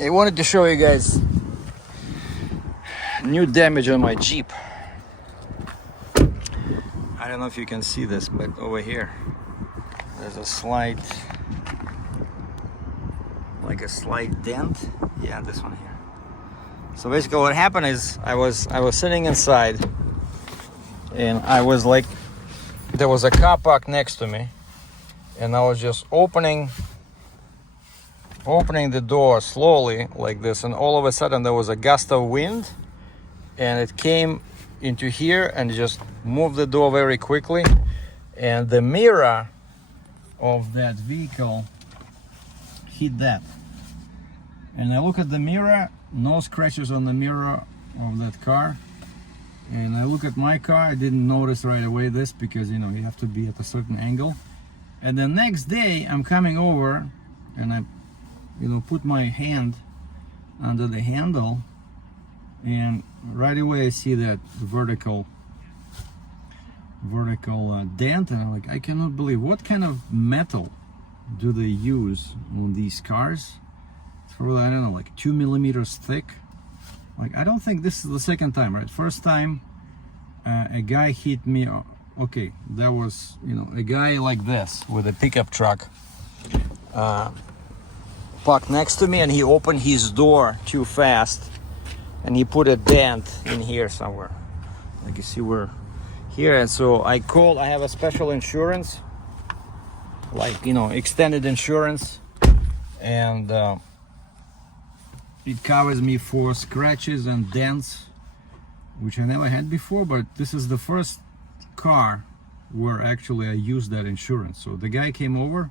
I wanted to show you guys new damage on my Jeep. I don't know if you can see this, but over here there's a slight, like a slight dent. Yeah, this one here. So basically what happened is I was sitting inside, and I was like, there was a car park next to me, and I was just opening the door slowly like this, and all of a sudden there was a gust of wind, and it came into here and just moved the door very quickly, and the mirror of that vehicle hit that. And I look at the mirror, no scratches on the mirror of that car. And I look at my car, I didn't notice right away this, because you know you have to be at a certain angle. And the next day I'm coming over and I put my hand under the handle, and right away I see that vertical dent, and I'm like, I cannot believe, what kind of metal do they use on these cars? It's probably, I don't know, like 2 millimeters thick. Like, I don't think this is the second time, right? First time a guy hit me. Okay, that was, a guy like this with a pickup truck parked next to me, and he opened his door too fast, and he put a dent in here somewhere. Like you see, we're here. And so I called, I have a special insurance, like, extended insurance, and it covers me for scratches and dents, which I never had before, but this is the first car where actually I used that insurance. So the guy came over,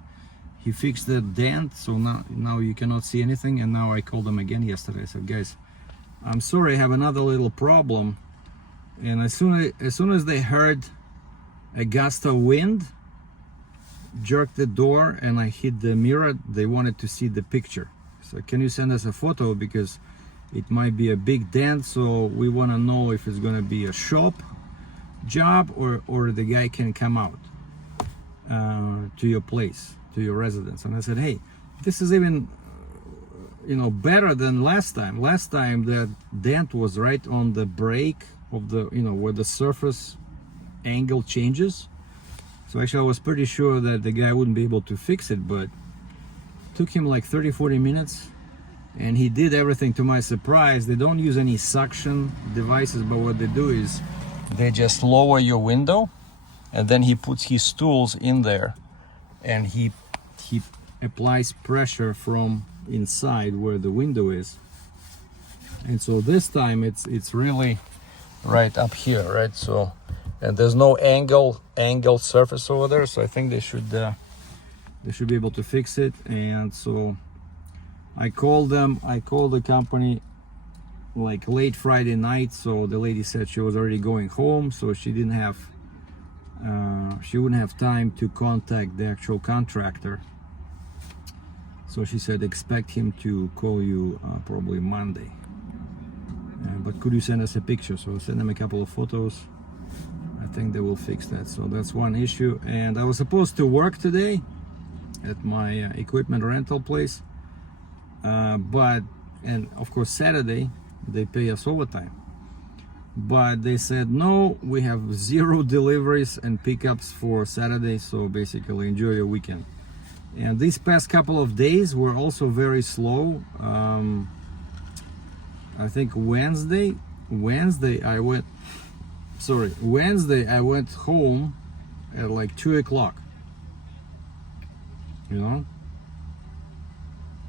he fixed the dent, so now you cannot see anything. And now I called them again yesterday. I said, guys, I'm sorry, I have another little problem. And as soon as they heard a gust of wind, jerked the door, and I hit the mirror, they wanted to see the picture. So can you send us a photo, because it might be a big dent, so we want to know if it's going to be a shop job or the guy can come out to your place, to your residence. And I said, hey, this is even better than last time. Last time that dent was right on the brake of the where the surface angle changes. So actually I was pretty sure that the guy wouldn't be able to fix it, but it took him like 30-40 minutes, and he did everything. To my surprise, they don't use any suction devices, but what they do is they just lower your window, and then he puts his tools in there, and he applies pressure from inside where the window is. And so this time it's really right up here, right? So, and there's no angled surface over there, so I think they should be able to fix it. And so I called the company like late Friday night. So the lady said she was already going home, so she wouldn't have time to contact the actual contractor. So she said, expect him to call you probably Monday. But could you send us a picture? So I'll send them a couple of photos. I think they will fix that. So that's one issue. And I was supposed to work today at my equipment rental place. And of course Saturday they pay us overtime. But they said, no, we have 0 deliveries and pickups for Saturday. So basically enjoy your weekend. And these past couple of days were also very slow. I think Wednesday I went home at like 2 o'clock.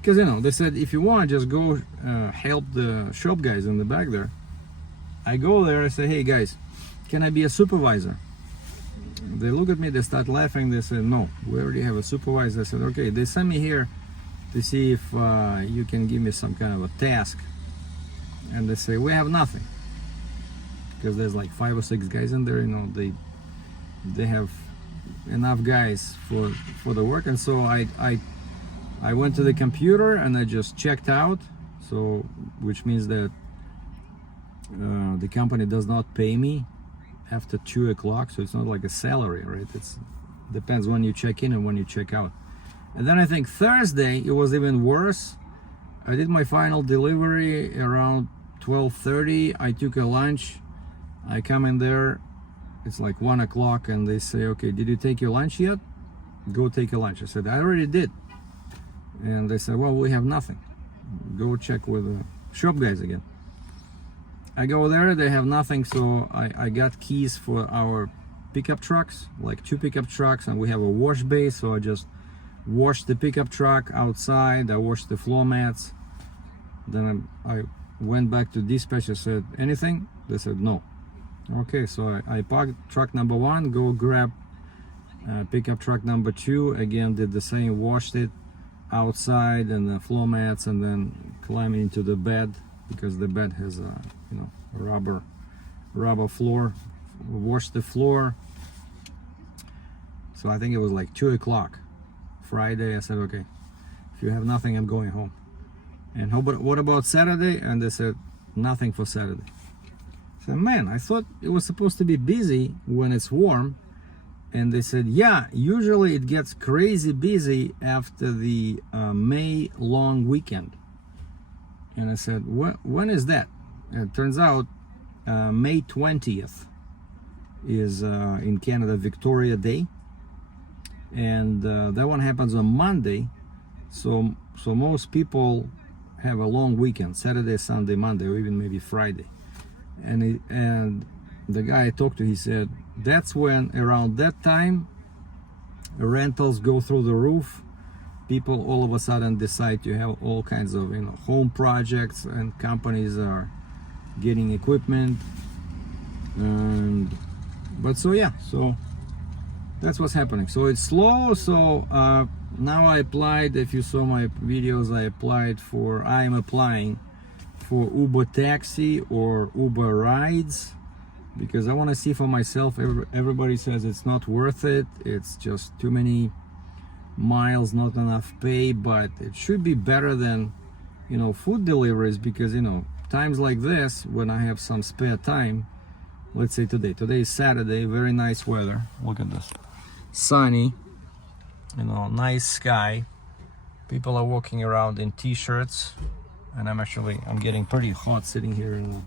Because they said, if you want, just go help the shop guys in the back there. I go there, I say, hey guys, can I be a supervisor? They look at me, they start laughing. They said, no, we already have a supervisor. I said, okay. They sent me here to see if you can give me some kind of a task. And they say, we have nothing, because there's like 5 or 6 guys in there. They have enough guys for the work. And so I went to the computer and I just checked out. So which means that the company does not pay me after 2 o'clock, so it's not like a salary, right? It's depends when you check in and when you check out. And then I think Thursday it was even worse. I did my final delivery around 12:30. I took a lunch. I come in there, it's like 1 o'clock, and they say, okay, did you take your lunch yet? Go take a lunch. I said, I already did. And they said, well, we have nothing. Go check with the shop guys again. I go there, they have nothing, so I got keys for our pickup trucks, like 2 pickup trucks, and we have a wash bay, so I just washed the pickup truck outside. I washed the floor mats. Then I went back to dispatch. I said, anything? They said no. Okay, so I parked truck number 1, go grab pickup truck number 2, again did the same, washed it outside and the floor mats, and then climb into the bed, because the bed has a rubber floor. Washed the floor. So I think it was like 2 o'clock Friday. I said, okay, if you have nothing, I'm going home. And what about Saturday? And they said nothing for Saturday. I said, man, I thought it was supposed to be busy when it's warm. And they said, yeah, usually it gets crazy busy after the May long weekend. And I said, when is that? And it turns out May 20th is in Canada Victoria Day, and that one happens on Monday. So most people have a long weekend, Saturday, Sunday, Monday, or even maybe Friday. And the guy I talked to, he said that's when, around that time, rentals go through the roof. People all of a sudden decide to have all kinds of home projects, and companies are getting equipment. But so that's what's happening. So it's slow. So now I applied, if you saw my videos, I am applying for Uber taxi or Uber rides, because I want to see for myself. Everybody says it's not worth it, it's just too many miles, not enough pay, but it should be better than food deliveries, because times like this, when I have some spare time, let's say today is Saturday, very nice weather, look at this, sunny, nice sky, people are walking around in t-shirts, and I'm getting pretty hot sitting here, and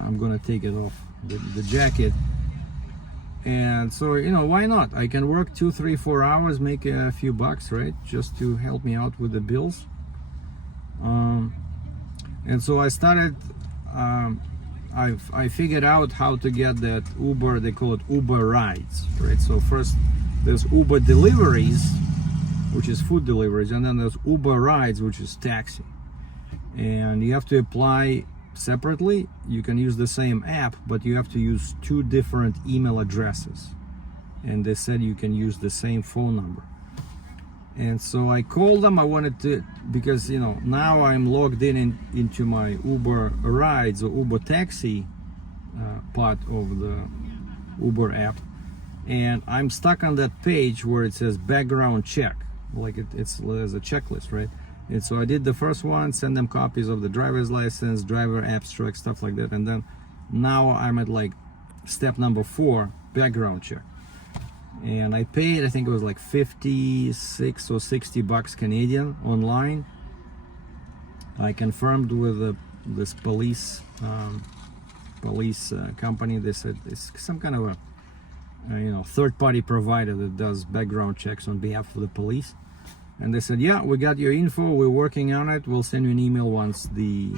I'm gonna take it off, the jacket. And so why not? I can work 2, 3, 4 hours, make a few bucks, right, just to help me out with the bills. And so I started, I figured out how to get that Uber, they call it Uber rides, right? So first there's Uber deliveries, which is food deliveries, and then there's Uber rides, which is taxi. And you have to apply separately. You can use the same app, but you have to use 2 different email addresses. And they said you can use the same phone number. And so I called them. I wanted to, because now I'm logged into my Uber rides or Uber taxi part of the Uber app, and I'm stuck on that page where it says background check, like there's a checklist, right? And so I did the first one, send them copies of the driver's license, driver abstract, stuff like that, and then now I'm at like step number 4, background check. And I paid, I think it was like 56 or 60 bucks Canadian online. I confirmed with this police company. They said it's some kind of a third-party provider that does background checks on behalf of the police. And they said, yeah, we got your info, we're working on it, we'll send you an email once the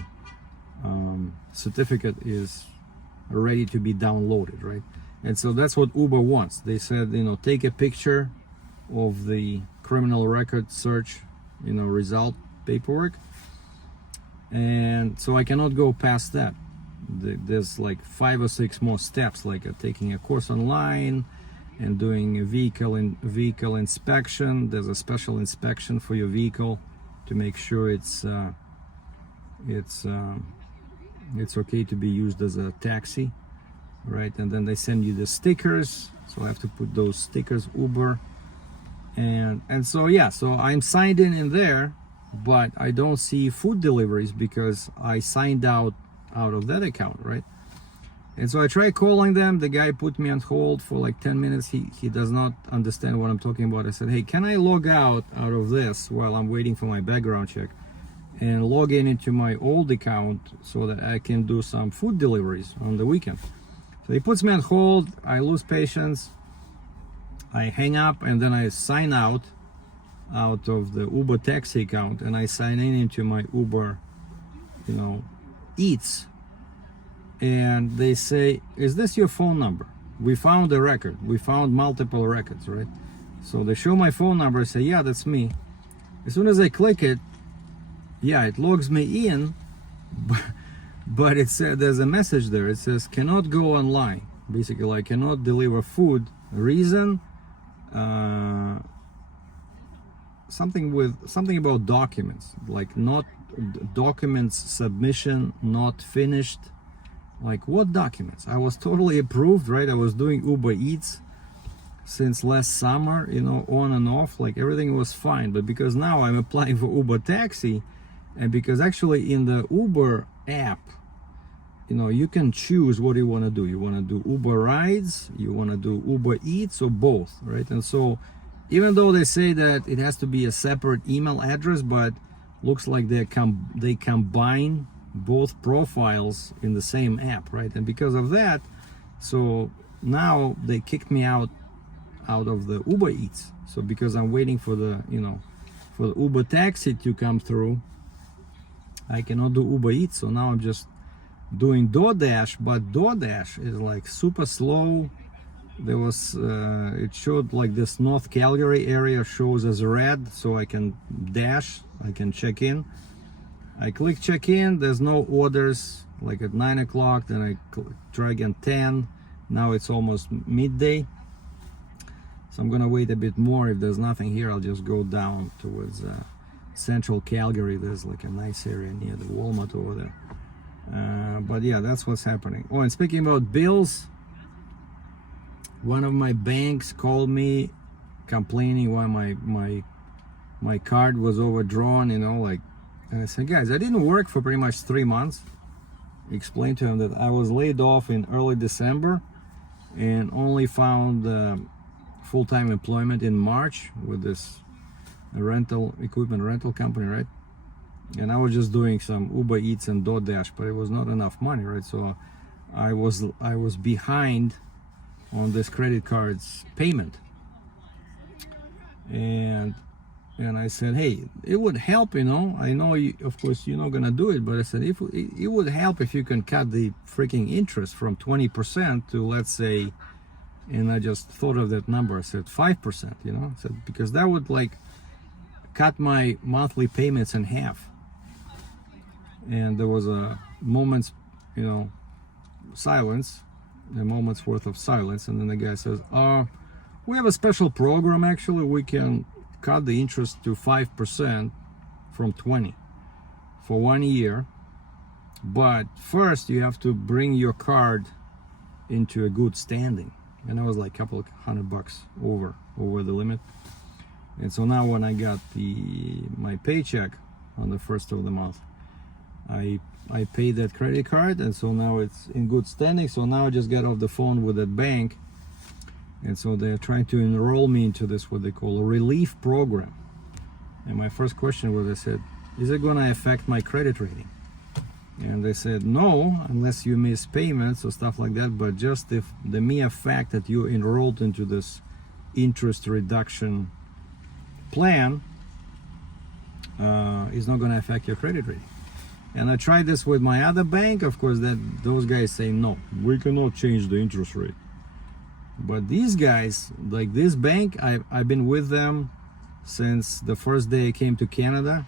certificate is ready to be downloaded, right? And so that's what Uber wants. They said, take a picture of the criminal record search, result paperwork. And so I cannot go past that. There's like 5 or 6 more steps, like taking a course online and doing a vehicle inspection. There's a special inspection for your vehicle to make sure it's okay to be used as a taxi, right? And then they send you the stickers, so I have to put those stickers, Uber, and so so I'm signed in there, but I don't see food deliveries because I signed out of that account, right? And so I tried calling them. The guy put me on hold for like 10 minutes. He does not understand what I'm talking about. I said, hey, can I log out of this while I'm waiting for my background check? and log in into my old account so that I can do some food deliveries on the weekend. So he puts me on hold, I lose patience, I hang up, and then I sign out of the Uber taxi account, and I sign in into my Uber, Eats. And they say, is this your phone number? We found a record. We found multiple records, right? So they show my phone number, say, yeah, that's me. As soon as I click it, yeah, it logs me in, but it said there's a message there. It says cannot go online. Basically, I cannot deliver food. Reason, something about documents, like not documents submission not finished. Like, what documents? I was totally approved, right? I was doing Uber Eats since last summer, on and off, like everything was fine. But because now I'm applying for Uber Taxi, and because actually in the Uber app, you can choose what you want to do. You want to do Uber rides, you want to do Uber Eats, or both, right? And so even though they say that it has to be a separate email address, but looks like they combine both profiles in the same app, right? And because of that, so now they kicked me out of the Uber Eats. So because I'm waiting for the for the Uber Taxi to come through, I cannot do Uber Eats. So now I'm just doing DoorDash, but DoorDash is like super slow. There was it showed like this North Calgary area shows as red, so I can dash, I can check in. I click check in, there's no orders, like at 9 o'clock, then I try again 10, now it's almost midday. So I'm gonna wait a bit more. If there's nothing here, I'll just go down towards central Calgary. There's like a nice area near the Walmart over there. But yeah, that's what's happening. Oh, and speaking about bills, one of my banks called me complaining why my card was overdrawn, and I said, guys, I didn't work for pretty much 3 months. Explained to him that I was laid off in early December and only found full-time employment in March with this equipment rental company, right? And I was just doing some Uber Eats and DoorDash, but it was not enough money, right? So I was behind on this credit card's payment. And I said, hey, it would help, I know of course you're not gonna do it, but I said it would help if you can cut the freaking interest from 20% to, let's say, and I just thought of that number. I said 5%, I said, because that would like cut my monthly payments in half. And there was a moment's silence, a moment's worth of silence, and then the guy says, we have a special program, actually. We can cut the interest to 5% from 20 for 1 year, but first you have to bring your card into a good standing. And I was like a couple of $100 over the limit. And so now when I got my paycheck on the first of the month, I paid that credit card, and so now it's in good standing. So now I just got off the phone with that bank, and so they're trying to enroll me into this, what they call a relief program. And my first question was, I said, is it going to affect my credit rating? And they said, no, unless you miss payments or stuff like that, but just if the mere fact that you enrolled into this interest reduction plan is not going to affect your credit rating. And I tried this with my other bank. Of course, those guys say, no, we cannot change the interest rate. But these guys, like this bank, I've been with them since the first day I came to Canada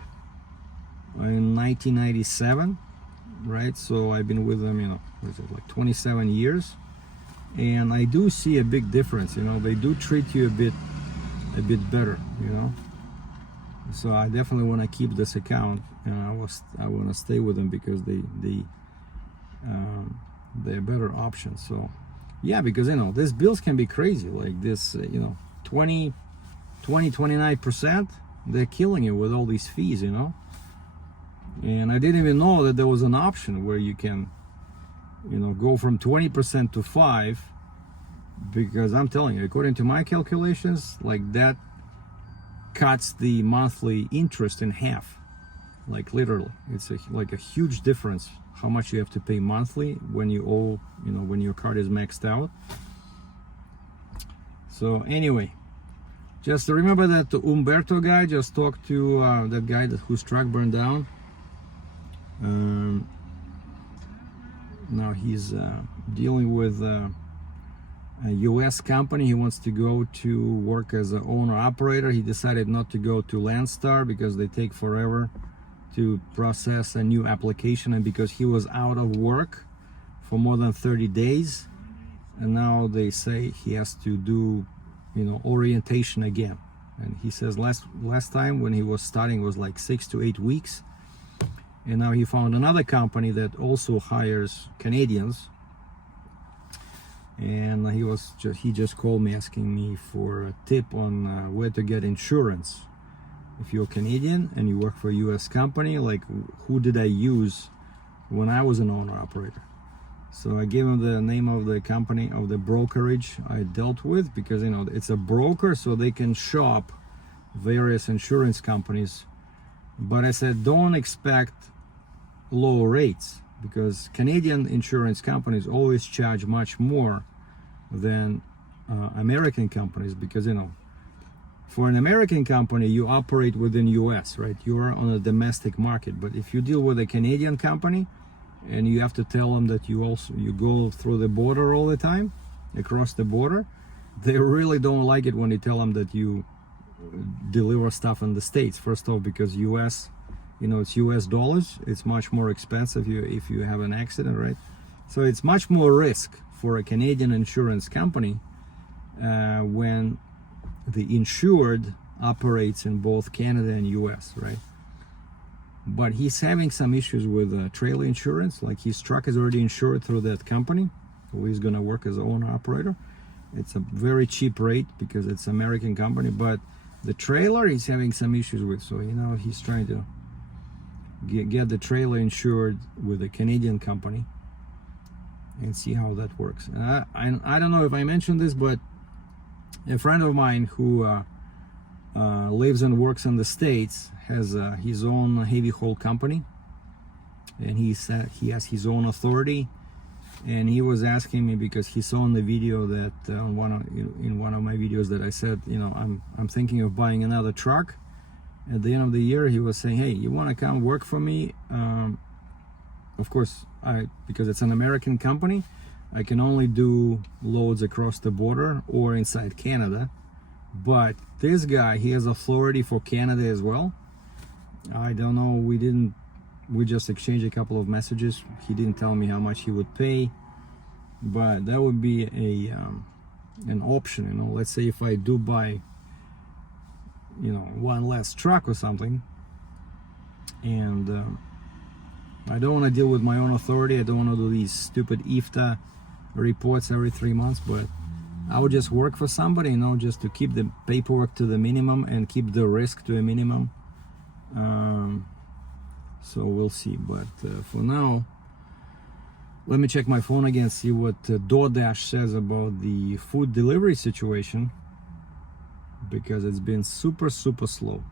in 1997, right? So I've been with them, what is it, like 27 years. And I do see a big difference, they do treat you a bit better, So I definitely want to keep this account, I want to stay with them because they're better options. So yeah, because these bills can be crazy, like this 29%, they're killing you with all these fees, and I didn't even know that there was an option where you can go from 20% to 5%, because I'm telling you, according to my calculations, like that cuts the monthly interest in half. like literally. It's like a huge difference how much you have to pay monthly when you owe, you know, when your card is maxed out. So anyway, just remember that the Umberto guy just talked to that guy whose truck burned down. Now he's dealing with a US company. He wants to go to work as an owner operator. He decided not to go to Landstar because they take forever to process a new application, and because he was out of work for more than 30 days, and now they say he has to do, you know, orientation again. And he says last time when he was starting was like 6 to 8 weeks, and now he found another company that also hires Canadians. And he just called me asking me for a tip on where to get insurance. If you're Canadian and you work for a US company, like who did I use when I was an owner operator? So I gave him the name of the company, of the brokerage I dealt with, because, you know, it's a broker, so they can shop various insurance companies. But I said, don't expect low rates, because Canadian insurance companies always charge much more than American companies, because, you know, for an American company, you operate within US, right? You are on a domestic market. But if you deal with a Canadian company and you have to tell them that you go through the border all the time, across the border, they really don't like it when you tell them that you deliver stuff in the States. First off, because US, you know, it's US dollars. It's much more expensive if you have an accident, right? So it's much more risk for a Canadian insurance company when the insured operates in both Canada and US, right? But he's having some issues with trailer insurance. Like his truck is already insured through that company, so he's gonna work as an owner operator. It's a very cheap rate because it's an American company, but the trailer he's having some issues with. So, you know, he's trying to get the trailer insured with a Canadian company and see how that works. And I don't know if I mentioned this, but a friend of mine who lives and works in the States has his own heavy haul company, and he said he has his own authority. And he was asking me, because he saw in the video that in one of my videos that I said, you know, I'm thinking of buying another truck at the end of the year. He was saying, hey, you want to come work for me? Of course, because it's an American company, I can only do loads across the border or inside Canada. But this guy, he has authority for Canada as well. I don't know, we just exchanged a couple of messages. He didn't tell me how much he would pay, but that would be an option, you know. Let's say if I do buy, you know, one less truck or something, and I don't want to deal with my own authority. I don't want to do these stupid IFTA reports every 3 months, but I would just work for somebody, you know, just to keep the paperwork to the minimum and keep the risk to a minimum. So we'll see. But for now, let me check my phone again, see what DoorDash says about the food delivery situation, because it's been super slow.